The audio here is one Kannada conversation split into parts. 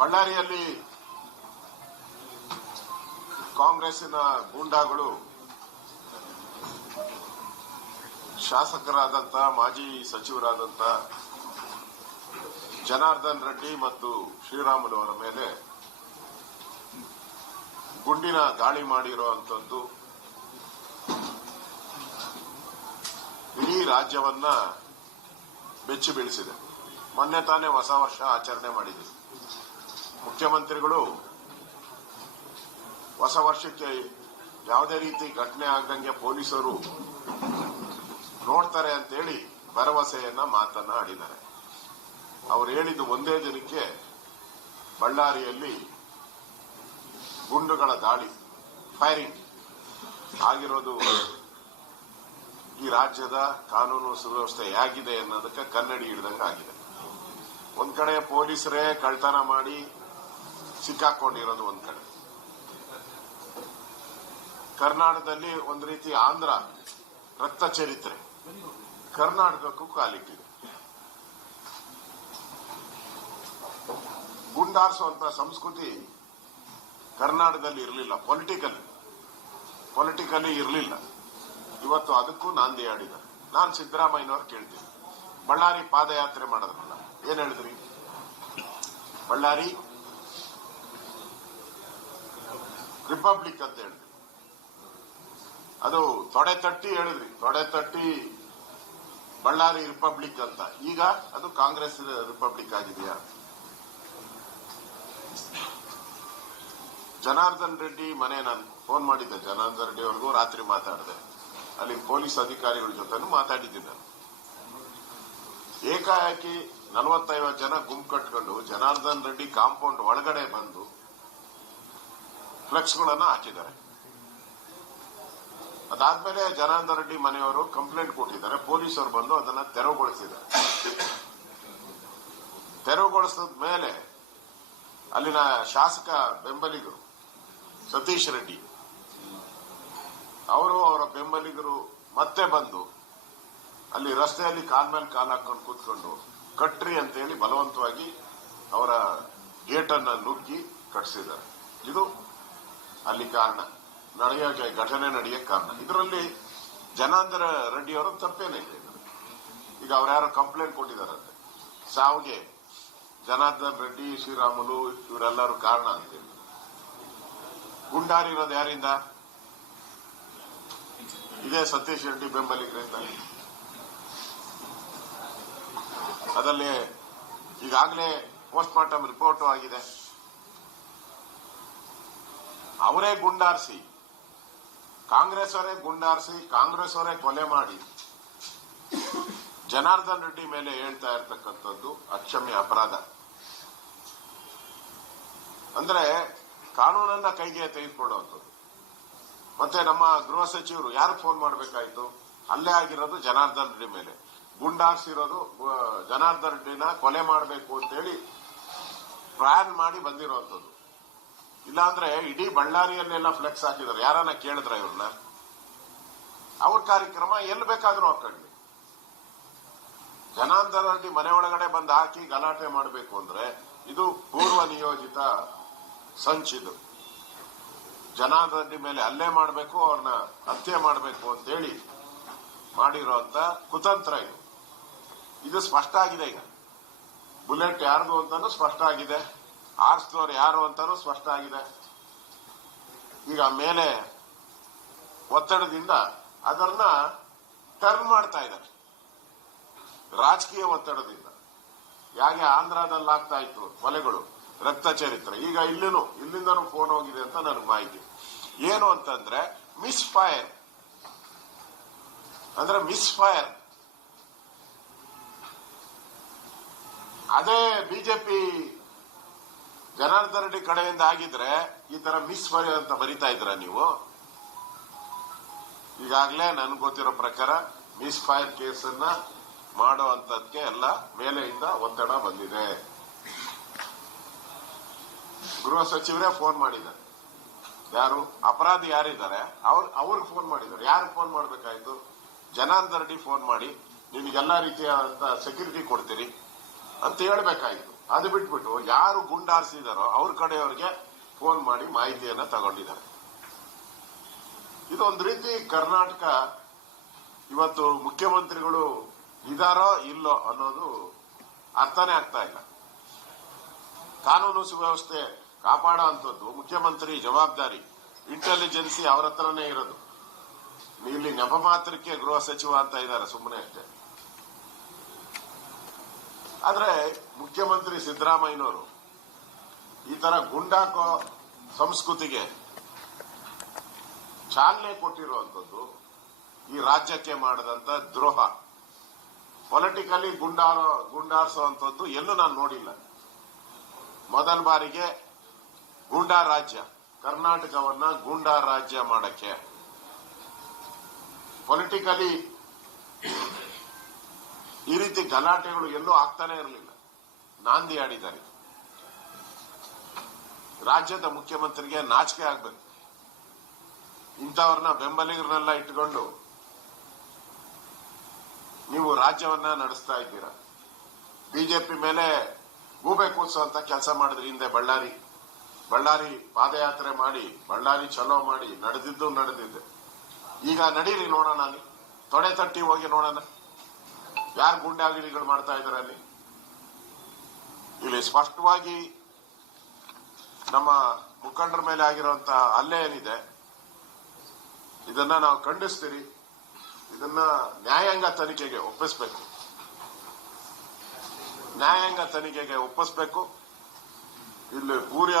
ಬಳ್ಳಾರಿಯಲ್ಲಿ ಕಾಂಗ್ರೆಸ್ಸಿನ ಗೂಂಡಾಗಳು ಶಾಸಕರಾದಂಥ ಮಾಜಿ ಸಚಿವರಾದಂಥ ಜನಾರ್ದನ್ ರೆಡ್ಡಿ ಮತ್ತು ಶ್ರೀರಾಮುಲು ಅವರ ಮೇಲೆ ಗುಂಡಿನ ದಾಳಿ ಮಾಡಿರುವಂತದ್ದು ಇಡೀ ರಾಜ್ಯವನ್ನ ಬೆಚ್ಚಿ ಬೀಳಿಸಿದೆ. ಮೊನ್ನೆ ತಾನೇ ಹೊಸ ವರ್ಷ ಆಚರಣೆ ಮಾಡಿದೆ. ಮುಖ್ಯಮಂತ್ರಿಗಳು ಹೊಸ ವರ್ಷಕ್ಕೆ ಯಾವುದೇ ರೀತಿ ಘಟನೆ ಆಗದಂಗೆ ಪೊಲೀಸರು ನೋಡ್ತಾರೆ ಅಂತೇಳಿ ಭರವಸೆಯನ್ನ ಮಾತನ್ನ ಆಡಿದ್ದಾರೆ. ಅವರು ಹೇಳಿದ್ದು ಒಂದೇ ದಿನಕ್ಕೆ ಬಳ್ಳಾರಿಯಲ್ಲಿ ಗುಂಡುಗಳ ದಾಳಿ ಫೈರಿಂಗ್ ಆಗಿರೋದು ಈ ರಾಜ್ಯದ ಕಾನೂನು ಸುವ್ಯವಸ್ಥೆ ಹೇಗಿದೆ ಅನ್ನೋದಕ್ಕೆ ಕನ್ನಡಿ ಹಿಡಿದಂಗೆ ಆಗಿದೆ. ಒಂದ್ ಕಡೆ ಪೊಲೀಸರೇ ಕಳ್ತನ ಮಾಡಿ ಸಿಕ್ಕಾಕೊಂಡಿರೋದು ಒಂದ್ ಕಡೆ, ಕರ್ನಾಟಕದಲ್ಲಿ ಒಂದು ರೀತಿ ಆಂಧ್ರ ರಕ್ತ ಚರಿತ್ರೆ ಕರ್ನಾಟಕಕ್ಕೂ ಕಾಲಿಟ್ಟಿದೆ. ಗುಂಡಾರಿಸುವಂತ ಸಂಸ್ಕೃತಿ ಕರ್ನಾಟಕದಲ್ಲಿ ಇರಲಿಲ್ಲ, ಪೊಲಿಟಿಕಲಿ ಇರಲಿಲ್ಲ. ಇವತ್ತು ಅದಕ್ಕೂ ನಾಂದಿ ಆಡಿದ್ದಾರೆ. ನಾನು ಸಿದ್ದರಾಮಯ್ಯನವ್ರು ಕೇಳ್ತೀನಿ, ಬಳ್ಳಾರಿ ಪಾದಯಾತ್ರೆ ಮಾಡೋದ್ರಲ್ಲ, ಏನ್ ಹೇಳಿದ್ರಿ? ಬಳ್ಳಾರಿ ರಿಪಬ್ಲಿಕ್ ಅಂತ ಹೇಳಿದ್ರಿ, ಅದು ತೊಡೆ ತಟ್ಟಿ ಹೇಳಿದ್ರಿ, ತೊಡೆ ತಟ್ಟಿ ಬಳ್ಳಾರಿ ರಿಪಬ್ಲಿಕ್ ಅಂತ. ಈಗ ಅದು ಕಾಂಗ್ರೆಸ್ ರಿಪಬ್ಲಿಕ್ ಆಗಿದೆಯಾ? ಜನಾರ್ದನ್ ರೆಡ್ಡಿ ಮನೆ ನಾನು ಫೋನ್ ಮಾಡಿದ್ದೆ, ಜನಾರ್ದನ್ ರೆಡ್ಡಿ ಅವ್ರಿಗೂ ರಾತ್ರಿ ಮಾತಾಡಿದೆ, ಅಲ್ಲಿ ಪೊಲೀಸ್ ಅಧಿಕಾರಿಗಳ ಜೊತೆನೂ ಮಾತಾಡಿದ್ದೀನಿ ನಾನು. ಏಕಾಏಕಿ 40-50 ಜನ ಗುಂಪು ಕಟ್ಕೊಂಡು ಜನಾರ್ದನ್ ರೆಡ್ಡಿ ಕಾಂಪೌಂಡ್ ಒಳಗಡೆ ಬಂದು ಫ್ಲೆಕ್ಸ್ಗಳನ್ನ ಹಾಕಿದ್ದಾರೆ. ಅದಾದ್ಮೇಲೆ ಜನಾರ್ದನ್ ರೆಡ್ಡಿ ಮನೆಯವರು ಕಂಪ್ಲೇಂಟ್ ಕೊಟ್ಟಿದ್ದಾರೆ, ಪೊಲೀಸರು ಬಂದು ಅದನ್ನ ತೆರವುಗೊಳಿಸಿದ್ದಾರೆ. ತೆರವುಗೊಳಿಸಿದ ಮೇಲೆ ಅಲ್ಲಿನ ಶಾಸಕ ಬೆಂಬಲಿಗರು ಸತೀಶ್ ರೆಡ್ಡಿ ಅವರು ಅವರ ಬೆಂಬಲಿಗರು ಮತ್ತೆ ಬಂದು ಅಲ್ಲಿ ರಸ್ತೆಯಲ್ಲಿ ಕಾಲ್ ಮೇಲೆ ಕಾಲ್ ಹಾಕೊಂಡು ಕೂತ್ಕೊಂಡು ಕಟ್ರಿ ಅಂತೇಳಿ ಬಲವಂತವಾಗಿ ಅವರ ಗೇಟ್ ಅನ್ನ ನುಗ್ಗಿ ಕಟ್ಟಿಸಿದ್ದಾರೆ. ಇದು ಅಲ್ಲಿ ಕಾರಣ, ಘಟನೆ ನಡೆಯಕ್ಕೆ ಕಾರಣ. ಇದರಲ್ಲಿ ಜನಾರ್ದನ್ ರೆಡ್ಡಿ ಅವರ ತಪ್ಪೇನಿದೆ. ಈಗ ಅವ್ರ್ಯಾರೋ ಕಂಪ್ಲೇಂಟ್ ಕೊಟ್ಟಿದ್ದಾರಂತೆ, ಸಾವಿಗೆ ಜನಾರ್ದನ್ ರೆಡ್ಡಿ, ಶ್ರೀರಾಮುಲು ಇವರೆಲ್ಲರೂ ಕಾರಣ ಅಂತೇಳಿ. ಗುಂಡಾರಿರೋದು ಯಾರಿಂದ? ಇದೇ ಸತೀಶ್ ರೆಡ್ಡಿ ಬೆಂಬಲಿಗರಿಂದ. ಅದರಲ್ಲಿ ಈಗಾಗಲೇ ಪೋಸ್ಟ್ ಮಾರ್ಟಮ್ ರಿಪೋರ್ಟ್ ಆಗಿದೆ. ಅವರೇ ಗುಂಡಾರಿಸಿ, ಕಾಂಗ್ರೆಸ್ ಅವರೇ ಗುಂಡಾರಿಸಿ, ಕಾಂಗ್ರೆಸ್ ಅವರೇ ಕೊಲೆ ಮಾಡಿ ಜನಾರ್ದನ್ ರೆಡ್ಡಿ ಮೇಲೆ ಹೇಳ್ತಾ ಇರ್ತಕ್ಕಂಥದ್ದು ಅಕ್ಷಮ್ಯ ಅಪರಾಧ. ಅಂದ್ರೆ ಕಾನೂನನ್ನ ಕೈಗೆ ತೆಗೆದುಕೊಳ್ಳುವಂಥದ್ದು. ಮತ್ತೆ ನಮ್ಮ ಗೃಹ ಸಚಿವರು ಯಾರು ಫೋನ್ ಮಾಡಬೇಕಾಯ್ತು? ಹಲ್ಲೆ ಆಗಿರೋದು ಜನಾರ್ದನ್ ರೆಡ್ಡಿ ಮೇಲೆ, ಗುಂಡಾರಿಸಿರೋದು ಜನಾರ್ದನ್ ರೆಡ್ಡಿನ ಕೊಲೆ ಮಾಡಬೇಕು ಅಂತೇಳಿ ಪ್ಲಾನ್ ಮಾಡಿ ಬಂದಿರುವಂಥದ್ದು. ಇಲ್ಲಾಂದ್ರೆ ಇಡೀ ಬಳ್ಳಾರಿಯಲ್ಲೆಲ್ಲ ಫ್ಲೆಕ್ಸ್ ಹಾಕಿದ್ದಾರೆ. ಯಾರನ್ನ ಕೇಳಿದ್ರ ಇವ್ರನ್ನ? ಅವ್ರ ಕಾರ್ಯಕ್ರಮ ಎಲ್ಲಿ ಬೇಕಾದ್ರೂ ಹಾಕೊಳ್ಳಿ. ಜನಾರ್ದನ್ ರೆಡ್ಡಿ ಮನೆ ಒಳಗಡೆ ಬಂದು ಹಾಕಿ ಗಲಾಟೆ ಮಾಡಬೇಕು ಅಂದ್ರೆ ಇದು ಪೂರ್ವ ನಿಯೋಜಿತ ಸಂಚಿದು. ಜನಾರ್ದನ್ ರೆಡ್ಡಿ ಮೇಲೆ ಹಲ್ಲೆ ಮಾಡಬೇಕು, ಅವ್ರನ್ನ ಹತ್ಯೆ ಮಾಡಬೇಕು ಅಂತೇಳಿ ಮಾಡಿರುವಂತ ಕುತಂತ್ರ ಇದು. ಇದು ಸ್ಪಷ್ಟ ಆಗಿದೆ. ಈಗ ಬುಲೆಟ್ ಯಾರ್ದು ಅಂತಾನು ಸ್ಪಷ್ಟ ಆಗಿದೆ, ಆರಿಸಿದವ್ರು ಯಾರು ಅಂತಾನು ಸ್ಪಷ್ಟ ಆಗಿದೆ. ಈಗ ಮೇಲೆ ಒತ್ತಡದಿಂದ ಅದನ್ನ ಟರ್ನ್ ಮಾಡ್ತಾ ಇದ್ದಾರೆ, ರಾಜಕೀಯ ಒತ್ತಡದಿಂದ. ಯಾಕೆ ಆಂಧ್ರದಲ್ಲಿ ಆಗ್ತಾ ಇತ್ತು ಕೊಲೆಗಳು, ರಕ್ತ ಚರಿತ್ರೆ, ಈಗ ಇಲ್ಲಿಂದನೂ ಫೋನ್ ಹೋಗಿದೆ ಅಂತ ನನಗೆ ಮಾಹಿತಿ. ಏನು ಅಂತಂದ್ರೆ ಮಿಸ್ ಫೈರ್, ಅಂದ್ರೆ ಮಿಸ್ ಫೈರ್. ಅದೇ ಬಿಜೆಪಿ ಜನಾರ್ದನ್ ರೆಡ್ಡಿ ಕಡೆಯಿಂದ ಆಗಿದ್ರೆ ಈ ತರ ಮಿಸ್ ಫೈರ್ ಅಂತ ಬರಿತಾ ಇದ್ರ ನೀವು? ಈಗಾಗಲೇ ನನ್ಗೆ ಗೊತ್ತಿರೋ ಪ್ರಕಾರ ಮಿಸ್ ಫೈರ್ ಕೇಸನ್ನ ಮಾಡೋ ಅಂತದಕ್ಕೆ ಎಲ್ಲ ಮೇಲೆಯಿಂದ ಒತ್ತಡ ಬಂದಿದೆ. ಗೃಹ ಸಚಿವರೇ ಫೋನ್ ಮಾಡಿದ್ದಾರೆ. ಯಾರು ಅಪರಾಧಿ ಯಾರಿದ್ದಾರೆ ಅವ್ರಿಗೆ ಫೋನ್ ಮಾಡಿದ್ದಾರೆ. ಯಾರು ಫೋನ್ ಮಾಡಬೇಕಾಯ್ತು? ಜನಾರ್ದನ್ ರೆಡ್ಡಿ ಫೋನ್ ಮಾಡಿ ನಿಮಗೆಲ್ಲಾ ರೀತಿಯಾದಂತ ಸೆಕ್ಯೂರಿಟಿ ಕೊಡ್ತೀರಿ ಅಂತ ಹೇಳ್ಬೇಕಾಯ್ತು. ಅದು ಬಿಟ್ಬಿಟ್ಟು ಯಾರು ಗುಂಡಾರಿಸಿದಾರೋ ಅವ್ರ ಕಡೆಯವ್ರಿಗೆ ಫೋನ್ ಮಾಡಿ ಮಾಹಿತಿಯನ್ನ ತಗೊಂಡಿದ್ದಾರೆ. ಇದೊಂದು ರೀತಿ ಕರ್ನಾಟಕ ಇವತ್ತು ಮುಖ್ಯಮಂತ್ರಿಗಳು ಇದಾರೋ ಇಲ್ಲೋ ಅನ್ನೋದು ಅರ್ಥನೇ ಆಗ್ತಾ ಇಲ್ಲ. ಕಾನೂನು ಸುವ್ಯವಸ್ಥೆ ಕಾಪಾಡೋ ಅಂತದ್ದು ಮುಖ್ಯಮಂತ್ರಿ ಜವಾಬ್ದಾರಿ. ಇಂಟೆಲಿಜೆನ್ಸಿ ಅವ್ರ ಹತ್ರನೇ ಇರೋದು. ಇಲ್ಲಿ ನೆಪ ಮಾತ್ರಕ್ಕೆ ಗೃಹ ಸಚಿವ ಅಂತ ಇದ್ದಾರೆ, ಸುಮ್ಮನೆ ಅಷ್ಟೇ. ಆದ್ರೆ ಮುಖ್ಯಮಂತ್ರಿ ಸಿದ್ದರಾಮಯ್ಯನವರು ಈ ತರ ಗುಂಡಾಕೋ ಸಂಸ್ಕೃತಿಗೆ ಚಾಲನೆ ಕೊಟ್ಟಿರುವಂತದ್ದು ಈ ರಾಜ್ಯಕ್ಕೆ ಮಾಡದಂತ ದ್ರೋಹ. ಪೊಲಿಟಿಕಲಿ ಗುಂಡಾರಿಸುವಂತದ್ದು ಎಲ್ಲೂ ನಾನು ನೋಡಿಲ್ಲ. ಮೊದಲ ಬಾರಿಗೆ ಗೂಂಡಾ ರಾಜ್ಯ, ಕರ್ನಾಟಕವನ್ನ ಗೂಂಡಾ ರಾಜ್ಯ ಮಾಡಕ್ಕೆ ಪೊಲಿಟಿಕಲಿ ಈ ರೀತಿ ಗಲಾಟೆಗಳು ಎಲ್ಲೂ ಆಗ್ತಾನೆ ಇರಲಿಲ್ಲ. ನಾಂದಿ ಆಡಿದ್ದಾರೆ. ರಾಜ್ಯದ ಮುಖ್ಯಮಂತ್ರಿಗೆ ನಾಚಿಕೆ ಆಗ್ಬೇಕು. ಇಂಥವ್ರನ್ನ ಬೆಂಬಲಿಗರನ್ನೆಲ್ಲ ಇಟ್ಕೊಂಡು ನೀವು ರಾಜ್ಯವನ್ನ ನಡೆಸ್ತಾ ಇದ್ದೀರಾ. ಬಿಜೆಪಿ ಮೇಲೆ ಗೂಬೆ ಕೂರಿಸುವಂತ ಕೆಲಸ ಮಾಡಿದ್ರಿ. ಹಿಂದೆ ಬಳ್ಳಾರಿ ಪಾದಯಾತ್ರೆ ಮಾಡಿ, ಬಳ್ಳಾರಿ ಚಲೋ ಮಾಡಿ, ನಡೆದಿದ್ದೆ. ಈಗ ನಡೀರಿ ನೋಡೋಣ, ಅಲ್ಲಿ ತೊಡೆ ತಟ್ಟಿ ಹೋಗಿ ನೋಡೋಣ ಯಾರು ಗುಂಡಾಗಿರಿಗಳು ಮಾಡ್ತಾ ಇದ್ದಾರೆ ಅಲ್ಲಿ. ಇಲ್ಲಿ ಸ್ಪಷ್ಟವಾಗಿ ನಮ್ಮ ಮುಖಂಡರ ಮೇಲೆ ಆಗಿರುವಂತ ಹಲ್ಲೆ ಏನಿದೆ ಇದನ್ನ ನಾವು ಖಂಡಿಸ್ತೀರಿ. ಇದನ್ನ ನ್ಯಾಯಾಂಗ ತನಿಖೆಗೆ ಒಪ್ಪಿಸಬೇಕು. ಇಲ್ಲಿ ಪೂರ್ವ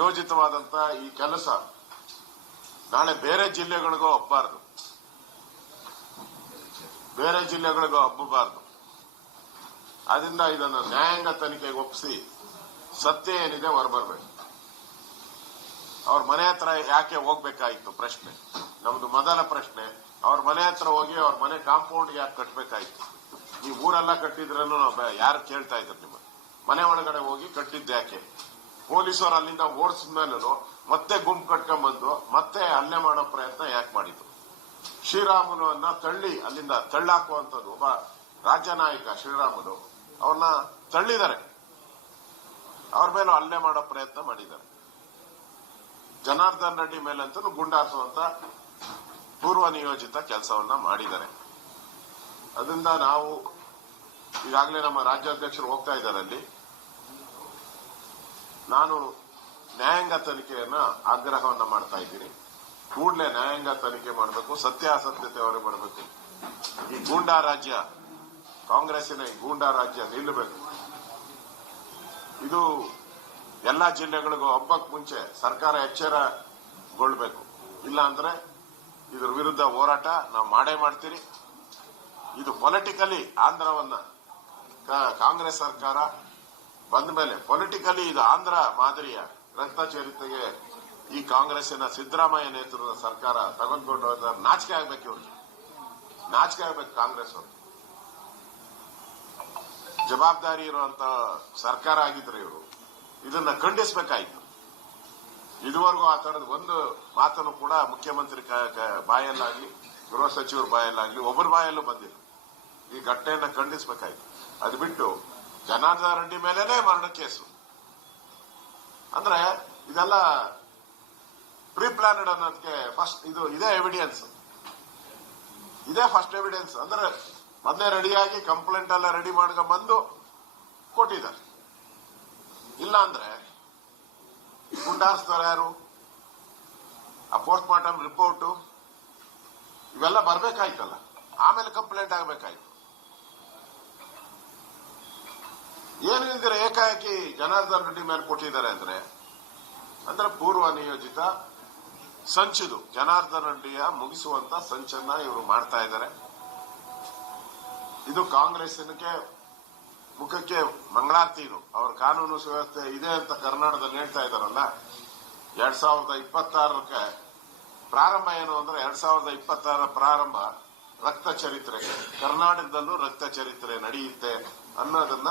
ಯೋಜಿತವಾದಂತ ಈ ಕೆಲಸ ನಾಳೆ ಬೇರೆ ಜಿಲ್ಲೆಗಳಿಗೂ ಹಬ್ಬಬಾರದು. ಆದ್ರಿಂದ ಇದನ್ನು ನ್ಯಾಯಾಂಗ ತನಿಖೆಗೆ ಒಪ್ಪಿಸಿ ಸತ್ಯ ಏನಿದೆ ಹೊರಬರ್ಬೇಕು. ಅವ್ರ ಮನೆ ಹತ್ರ ಯಾಕೆ ಹೋಗ್ಬೇಕಾಯ್ತು ಪ್ರಶ್ನೆ, ನಮ್ದು ಮೊದಲ ಪ್ರಶ್ನೆ. ಅವ್ರ ಮನೆ ಹತ್ರ ಹೋಗಿ ಅವ್ರ ಮನೆ ಕಾಂಪೌಂಡ್ ಯಾಕೆ ಕಟ್ಟಬೇಕಾಯ್ತು? ನೀವು ಊರೆಲ್ಲ ಕಟ್ಟಿದ್ರೂ ಯಾರು ಕೇಳ್ತಾ ಇದ್ರು? ನಿಮ್ಮ ಮನೆ ಒಳಗಡೆ ಹೋಗಿ ಕಟ್ಟಿದ್ದೆ ಯಾಕೆ? ಪೊಲೀಸರು ಅಲ್ಲಿಂದ ಓಡಿಸಿದ ಮೇಲೂ ಮತ್ತೆ ಗುಂಪು ಕಟ್ಕೊಂಡ್ಬಂದು ಮತ್ತೆ ಹಲ್ಲೆ ಮಾಡೋ ಪ್ರಯತ್ನ ಯಾಕೆ ಮಾಡಿದ್ರು? ಶ್ರೀರಾಮುಲುವನ್ನ ಅಲ್ಲಿಂದ ತಳ್ಳಾಕುವಂಥದ್ದು ಒಬ್ಬ ರಾಜ್ಯ ನಾಯಕ ಶ್ರೀರಾಮುಲು, ಅವ್ರನ್ನ ತಳ್ಳಿದ್ದಾರೆ. ಅವ್ರ ಮೇಲೂ ಹಲ್ಲೆ ಮಾಡೋ ಪ್ರಯತ್ನ ಮಾಡಿದ್ದಾರೆ. ಜನಾರ್ದನ್ ರೆಡ್ಡಿ ಮೇಲಂತೂ ಗುಂಡಾರಿಸುವಂತ ಪೂರ್ವ ನಿಯೋಜಿತ ಕೆಲಸವನ್ನ ಮಾಡಿದ್ದಾರೆ. ಅದರಿಂದ ನಾವು ಈಗಾಗಲೇ ನಮ್ಮ ರಾಜ್ಯಾಧ್ಯಕ್ಷರು ಹೋಗ್ತಾ ಇದ್ದಾರೆ ಅಲ್ಲಿ. ನಾನು ನ್ಯಾಯಾಂಗ ತನಿಖೆಯನ್ನ ಆಗ್ರಹವನ್ನ ಮಾಡ್ತಾ ಇದ್ದೀನಿ. ಕೂಡಲೇ ನ್ಯಾಯಾಂಗ ತನಿಖೆ ಮಾಡಬೇಕು, ಸತ್ಯಾಸತ್ಯತೆ ಹೊರಗೆ ಬರಬೇಕು. ಈ ಗೂಂಡಾ ರಾಜ್ಯ, ಕಾಂಗ್ರೆಸ್ಸಿನ ಈ ಗೂಂಡಾ ರಾಜ್ಯ ನಿಲ್ಲಬೇಕು. ಇದು ಎಲ್ಲಾ ಜಿಲ್ಲೆಗಳಿಗೂ ಹಬ್ಬಕ್ಕೆ ಮುಂಚೆ ಸರ್ಕಾರ ಎಚ್ಚರಗೊಳ್ಳಬೇಕು. ಇಲ್ಲ ಅಂದ್ರೆ ಇದ್ರ ವಿರುದ್ಧ ಹೋರಾಟ ನಾವು ಮಾಡೇ ಮಾಡ್ತೀರಿ. ಇದು ಪೊಲಿಟಿಕಲಿ ಆಂಧ್ರವನ್ನ ಕಾಂಗ್ರೆಸ್ ಸರ್ಕಾರ ಬಂದ ಮೇಲೆ ಪೊಲಿಟಿಕಲಿ ಇದು ಆಂಧ್ರ ಮಾದರಿಯ ರಕ್ತ ಚರಿತ್ರೆಗೆ ಈ ಕಾಂಗ್ರೆಸ್ಸಿನ ಸಿದ್ದರಾಮಯ್ಯ ನೇತೃತ್ವದ ಸರ್ಕಾರ ತಗೊಂಡ್ಕೊಂಡು ಹೋದ. ನಾಚಿಕೆ ಆಗ್ಬೇಕು ಇವ್ರಿಗೆ, ನಾಚಿಕೆ ಆಗ್ಬೇಕು ಕಾಂಗ್ರೆಸ್ ಅವರು. ಜವಾಬ್ದಾರಿ ಇರುವಂತ ಸರ್ಕಾರ ಆಗಿದ್ರೆ ಇವರು ಇದನ್ನ ಖಂಡಿಸಬೇಕಾಯ್ತು. ಇದುವರೆಗೂ ಆ ತರದ ಒಂದು ಮಾತನ್ನು ಕೂಡ ಮುಖ್ಯಮಂತ್ರಿ ಬಾಯಲ್ಲಾಗ್ಲಿ, ಗೃಹ ಸಚಿವರ ಬಾಯಲ್ಲಾಗ್ಲಿ, ಒಬ್ಬರ ಬಾಯಲ್ಲೂ ಬಂದಿಲ್ಲ. ಈ ಘಟನೆಯನ್ನ ಖಂಡಿಸಬೇಕಾಯ್ತು. ಅದು ಬಿಟ್ಟು ಜನಾರ್ದನ್ ರೆಡ್ಡಿ ಮೇಲೇನೆ ಮರಣ ಕೇಸು ಅಂದ್ರೆ ಇದೆಲ್ಲ ಪ್ರೀ ಪ್ಲಾನೆಡ್ ಅನ್ನೋದಕ್ಕೆ ಇದೇ ಎವಿಡೆನ್ಸ್. ಇದೇ ಫಸ್ಟ್ ಎವಿಡೆನ್ಸ್. ಅಂದ್ರೆ ಮೊದಲೇ ರೆಡಿಯಾಗಿ ಕಂಪ್ಲೇಂಟ್ ಎಲ್ಲ ರೆಡಿ ಮಾಡ್ಕೊಂಡ್ ಬಂದು ಕೊಟ್ಟಿದ್ದಾರೆ. ಇಲ್ಲ ಅಂದ್ರೆ ಗುಂಡಾರಿಸ್ತಾರೆ ಯಾರು? ಆ ಪೋಸ್ಟ್ ಮಾರ್ಟಮ್ ರಿಪೋರ್ಟ್ ಇವೆಲ್ಲ ಬರ್ಬೇಕಾಯ್ತಲ್ಲ, ಆಮೇಲೆ ಕಂಪ್ಲೇಂಟ್ ಆಗ್ಬೇಕಾಯ್ತು. ಏನು ಇಲ್ದಿರ ಏಕಾಏಕಿ ಜನಾರ್ದನ್ ರೆಡ್ಡಿ ಮೇಲೆ ಕೊಟ್ಟಿದ್ದಾರೆ ಅಂದ್ರೆ ಪೂರ್ವ ನಿಯೋಜಿತ ಸಂಚಿದು ಜನಾರ್ದನ್ ರೆಡ್ಡಿಯ ಮುಗಿಸುವಂತ ಸಂಚನ್ನ ಇವರು ಮಾಡ್ತಾ ಇದ್ದಾರೆ. ಇದು ಕಾಂಗ್ರೆಸ್ಸಿನಕ್ಕೆ ಮುಖಕ್ಕೆ ಮಂಗಳಾರತಿ. ಇದು ಅವ್ರ ಕಾನೂನು ಸುವ್ಯವಸ್ಥೆ ಇದೆ ಅಂತ ಕರ್ನಾಟಕದಲ್ಲಿ ಹೇಳ್ತಾ ಇದಾರಲ್ಲ. 2026ಕ್ಕೆ ಪ್ರಾರಂಭ ಏನು ಅಂದ್ರೆ 2026 ಪ್ರಾರಂಭ ರಕ್ತ ಚರಿತ್ರೆ, ಕರ್ನಾಟಕದಲ್ಲೂ ರಕ್ತ ಚರಿತ್ರೆ ನಡೆಯುತ್ತೆ ಅನ್ನೋದನ್ನ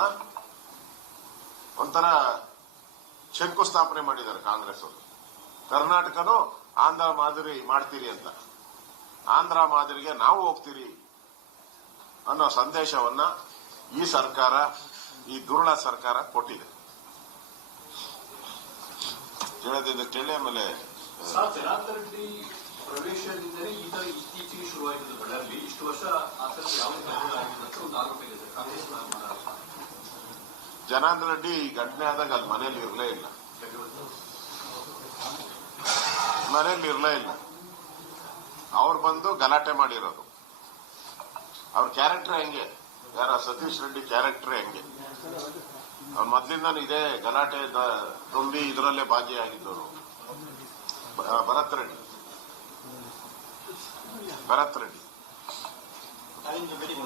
ಒಂಥರ ಶಂಕುಸ್ಥಾಪನೆ ಮಾಡಿದ್ದಾರೆ ಕಾಂಗ್ರೆಸ್ ಅವರು. ಕರ್ನಾಟಕನೂ ಆಂಧ್ರ ಮಾದರಿ ಮಾಡ್ತೀರಿ ಅಂತ, ಆಂಧ್ರ ಮಾದರಿಗೆ ನಾವು ಹೋಗ್ತೀರಿ ಅನ್ನೋ ಸಂದೇಶವನ್ನ ಈ ಸರ್ಕಾರ ಈ ದುರುಳ ಸರ್ಕಾರ ಕೊಟ್ಟಿದೆ. ಕೇಳೋದ್ರಿಂದ ಕೇಳಿ. ಆಮೇಲೆ ಜನಾರ್ದನ್ ರೆಡ್ಡಿ ಪ್ರವೇಶದಿಂದಲೇ ಈ ತರ ಇತ್ತೀಚೆಗೆ ಶುರುವಾಯಿತು ಬಳ್ಳಾರಿ. ಇಷ್ಟು ವರ್ಷ ಆತಂಕ ಯಾವುದೇ ಆಗಿರುತ್ತೆ ಒಂದು ಆರೋಪ ಇದೆ ಕಾಂಗ್ರೆಸ್. ಜನಾರ್ದನ್ ರೆಡ್ಡಿ ಈ ಘಟನೆ ಆದಾಗ ಅಲ್ಲಿ ಮನೇಲಿ ಇರಲೇ ಇಲ್ಲ. ಅವ್ರು ಬಂದು ಗಲಾಟೆ ಮಾಡಿರೋದು. ಅವ್ರ ಕ್ಯಾರೆಕ್ಟರ್ ಹೆಂಗೆ, ಯಾರ ಸತೀಶ್ ರೆಡ್ಡಿ ಕ್ಯಾರೆಕ್ಟರ್ ಹೆಂಗೆ, ಅವ್ರ ಮೊದ್ಲಿಂದ ಇದೇ ಗಲಾಟೆ ತುಂಬಿ ಇದರಲ್ಲೇ ಭಾಗಿಯಾಗಿದ್ದವರು. ಭರತ್ ರೆಡ್ಡಿ